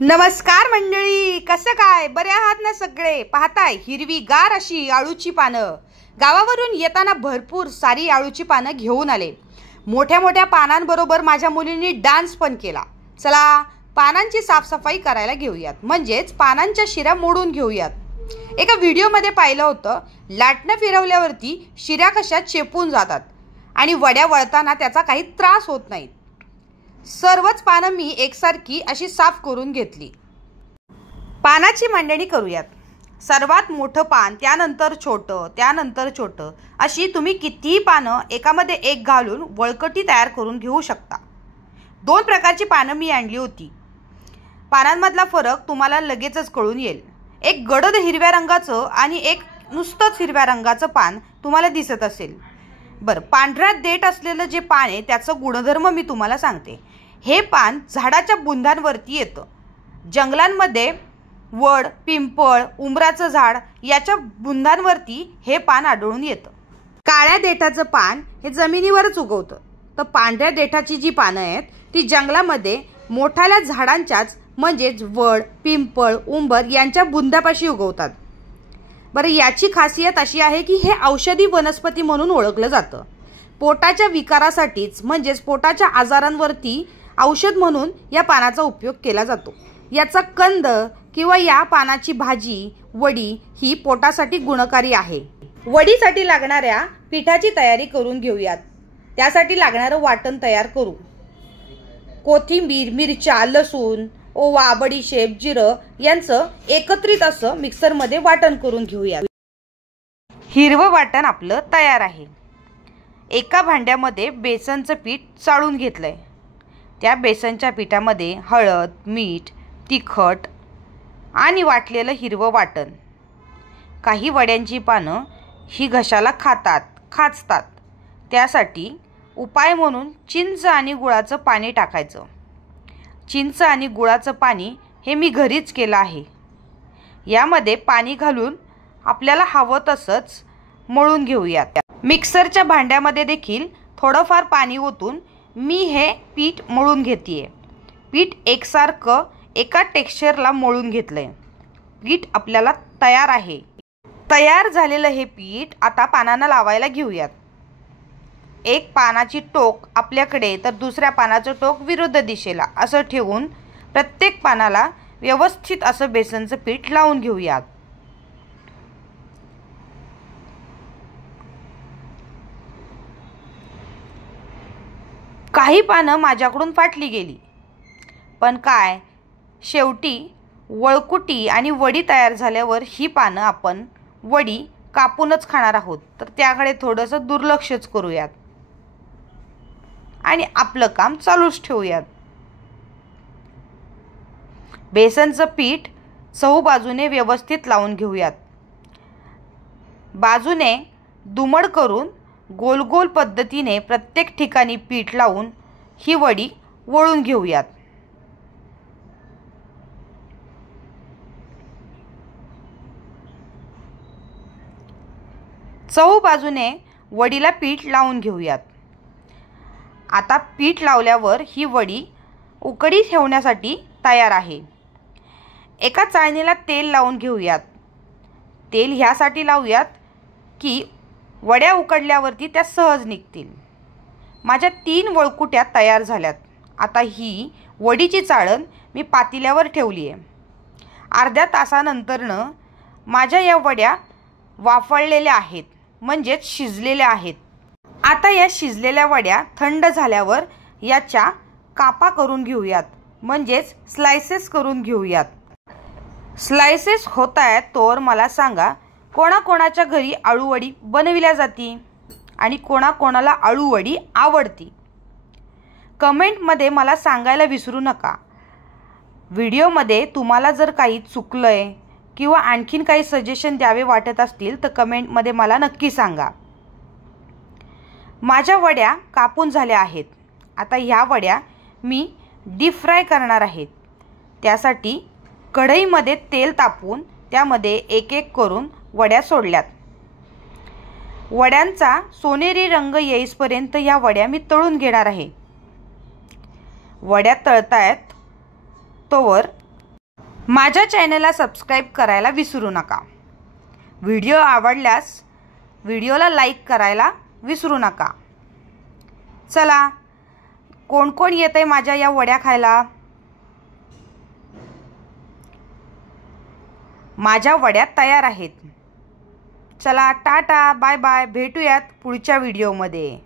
नमस्कार मंडळी, कसं काय बरे आहात ना सगळे। पाहताय हिरवीगार अशी आळूची पानं। गावावरून येताना भरपूर सारी आळूची पानं घेऊन आले। मोठ्या मोठ्या पानांबरोबर माझ्या मुलींनी डान्स पण केला। चला पानांची साफसफाई करायला घेऊयात, म्हणजेच पानांच्या शिरा मोडून घेऊयात। एका व्हिडिओमध्ये पाहिलं होतं, लाटणं फिरवल्यावरती शिरा कशा चेपून जातात आणि वड्या वळताना त्याचा काही त्रास होत नाही। सर्वच पानं मी एकसारखी अशी साफ करून घेतली। पानाची मांडणी करूयात। सर्वात मोठं पान, त्यानंतर छोटं, त्यानंतर छोटं, अशी तुम्ही कितीही पानं एकामध्ये एक घालून वळकटी तयार करून घेऊ शकता। दोन प्रकारची पानं मी आणली होती। पानांमधला फरक तुम्हाला लगेचच कळून येईल। एक गडद हिरव्या रंगाचं आणि एक नुसतंच हिरव्या रंगाचं पान तुम्हाला दिसत असेल। बरं, पांढऱ्या देठ असलेलं जे पान आहे त्याचं गुणधर्म मी तुम्हाला सांगते। हे पान झाडाच्या बुंधांवरती येतं। जंगलांमध्ये वड, पिंपळ, उंबराचं झाड याच्या बुंधांवरती हे पान आढळून येतं। काळ्या देठाचं पान हे जमिनीवरच उगवतं, तर पांढऱ्या देठाची जी पानं आहेत ती जंगलामध्ये मोठ्या झाडांच्याच म्हणजेच वड, पिंपळ, उंबर यांच्या बुंधापाशी उगवतात। बरं, याची खासियत अशी आहे की हे औषधी वनस्पती म्हणून ओळखलं जातं। पोटाच्या विकारासाठीच म्हणजेच पोटाच्या आजारांवरती औषध म्हणून या पानाचा उपयोग केला जातो। याचा कंद किंवा या पानाची भाजी, वडी ही पोटासाठी गुणकारी आहे। वडीसाठी लागणाऱ्या पिठाची तयारी करून घेऊयात। त्यासाठी लागणारं वाटण तयार करू। कोथिंबीर, मिरच्या, लसूण, ओवा, बडीशेप, जिरं यांचं एकत्रित असं मिक्सरमध्ये वाटण करून घेऊया। हिरवं वाटण आपलं तयार आहे। एका भांड्यामध्ये बेसनचं पीठ चाळून घेतलंय। त्या बेसनच्या पिठामध्ये हळद, मीठ, तिखट आणि वाटलेलं हिरवं वाटण। काही वड्यांची पानं ही घशाला खाचतात, त्यासाठी उपाय म्हणून चिंच आणि गुळाचं पाणी टाकायचं। चिंच आणि गुळाचं पाणी हे मी घरीच केलं आहे। यामध्ये पाणी घालून आपल्याला हवं तसंच मळून घेऊयात। मिक्सरच्या भांड्यामध्ये देखील थोडंफार पाणी ओतून मी हे पीठ मळून घेतेय। पीठ एकसारखं एका टेक्स्चरला मळून घेतलंय। पीठ आपल्याला तयार आहे। तयार झालेलं हे पीठ आता पानांना लावायला घेऊयात। एक पानाची टोक आपल्याकडे तर दुसऱ्या पानाचं टोक विरुद्ध दिशेला असं ठेवून प्रत्येक पानाला व्यवस्थित असं बेसनचं पीठ लावून घेऊयात। काही पानं माझ्याकडून फाटली गेली, पण काय, शेवटी वळकुटी आणि वडी तयार झाल्यावर ही पानं आपण वडी कापूनच खाणार आहोत, तर त्याकडे थोडंसं दुर्लक्षच करूयात आणि आपलं काम चालूच ठेवूयात। बेसनचं पीठ चहू बाजूने व्यवस्थित लावून घेऊयात। बाजूने दुमड करून गोल गोल पद्धतीने प्रत्येक ठिकाणी पीठ लावून ही वडी वळून घेऊयात। चहू बाजूने वडीला पीठ लावून घेऊयात। आता पीठ लावल्यावर ही वडी उकडी ठेवण्यासाठी तयार आहे। एका चाळणीला तेल लावून घेऊयात। तेल ह्यासाठी लावूयात की वड्या उकडल्यावरती त्या सहज निघतील। माझ्या 3 वळकुट्या तयार झाल्यात। आता ही वडीची चाळण मी पातेल्यावर ठेवली आहे। अर्ध्या तासानंतरनं माझ्या या वड्या वाफळलेल्या आहेत, म्हणजेच शिजलेल्या आहेत। आता या शिजलेल्या वड्या थंड झाल्यावर याच्या कापा करून घेऊयात, म्हणजेच स्लाइसेस करून घेऊयात। स्लाइसेस होत आहेत तोवर मला सांगा, कोणाकोणाच्या घरी आळूवडी बनविल्या जाती आणि कोणाकोणाला आळूवडी आवडती। कमेंटमध्ये मला सांगायला विसरू नका। व्हिडिओमध्ये तुम्हाला जर काही चुकलंय किंवा आणखीन काही सजेशन द्यावे वाटत असतील तर कमेंटमध्ये मला नक्की सांगा। माझ्या वड्या कापून झाल्या आहेत। आता ह्या वड्या मी डीप फ्राय करणार आहेत। त्यासाठी कढईमध्ये तेल तापवून त्यामध्ये एक एक करून वड्या सोडल्यात। वड्यांचा सोनेरी रंग येईपर्यंत या वड्या मी तळून घेणार आहे। वड्या तळतायत तोवर माझ्या चॅनलला सबस्क्राईब करायला विसरू नका। व्हिडिओ आवडल्यास व्हिडिओला लाईक करायला विसरू नका। चला, कोण कोण येतंय माझ्या या वड्या खायला? माझ्या वड्या तयार आहेत। चला, टाटा, बाय बाय, भेटूयात पुढच्या व्हिडिओमध्ये।